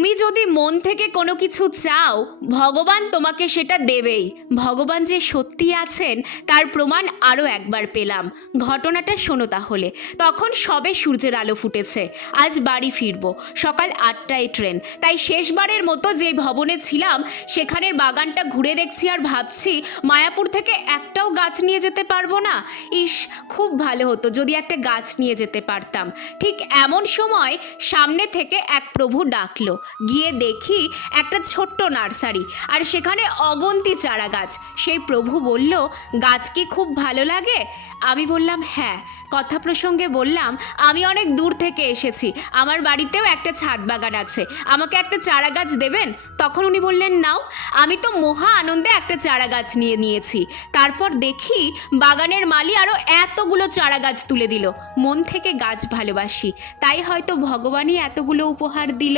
তুমি যদি মন থেকে কোনো কিছু চাও, ভগবান তোমাকে সেটা দেবেই। ভগবান যে সত্যি আছেন তার প্রমাণ আরও একবার পেলাম। ঘটনাটা শোনো তাহলে। তখন সবে সূর্যের আলো ফুটেছে। আজ বাড়ি ফিরবো, সকাল 8টায় ট্রেন। তাই শেষবারের মতো যে ভবনে ছিলাম সেখানের বাগানটা ঘুরে দেখছি আর ভাবছি মায়াপুর থেকে একটাও গাছ নিয়ে যেতে পারবো না। ইস, খুব ভালো হতো যদি একটা গাছ নিয়ে যেতে পারতাম। ঠিক এমন সময় সামনে থেকে এক প্রভু ডাকলো। গিয়ে দেখি একটা ছোট্ট নার্সারি, আর সেখানে অগন্তি চারা গাছ। সেই প্রভু বলল, গাছ কি খুব ভালো লাগে? আমি বললাম হ্যাঁ। কথা প্রসঙ্গে বললাম, আমি অনেক দূর থেকে এসেছি, আমার বাড়িতেও একটা ছাদ বাগান আছে, আমাকে একটা চারা গাছ দেবেন? তখন উনি বললেন, নাও। আমি তো মহা আনন্দে একটা চারা গাছ নিয়ে নিয়েছি। তারপর দেখি বাগানের মালি আরও এতগুলো চারা গাছ তুলে দিল। মন থেকে গাছ ভালোবাসি, তাই হয়তো ভগবানই এতগুলো উপহার দিল।